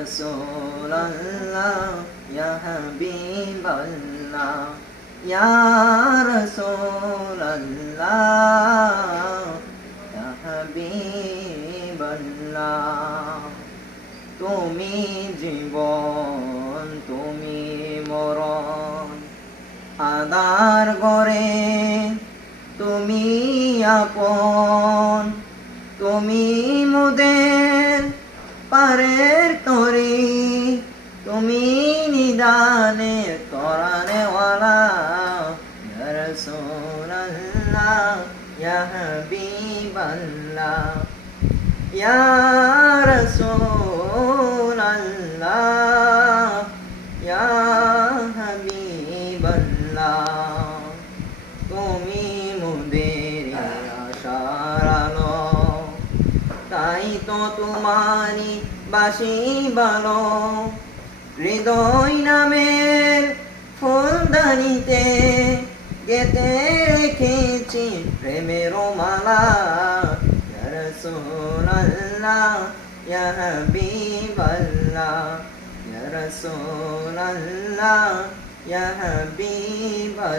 রাসূলুল্লাহ ইয়া হাবিবাল্লাহ ইয়া রাসূলুল্লাহ ইয়া হাবিবাল্লাহ তুমি জীবন তুমি মরণ আদার গরে তুমি আপন তুমি মোদের পারের তরি তুমি নিদানে তরানেওয়ালা ইয়া রাসূলুল্লাহ ইয়া হাবিবাল্লাহ ইয়া রাসূলুল্লাহ ইয়া হাবিবাল্লাহ তুমি মোদের আশার আলো তাই তো তোমারি বাসি ভালো হৃদয় নামের ফুলদানিতে গেতে রেখেছি প্রেমের মালা ইয়া রাসূলুল্লাহ ইয়া হাবিবাল্লাহ ইয়া রাসূলুল্লাহ ইয়া হাবিবাল্লাহ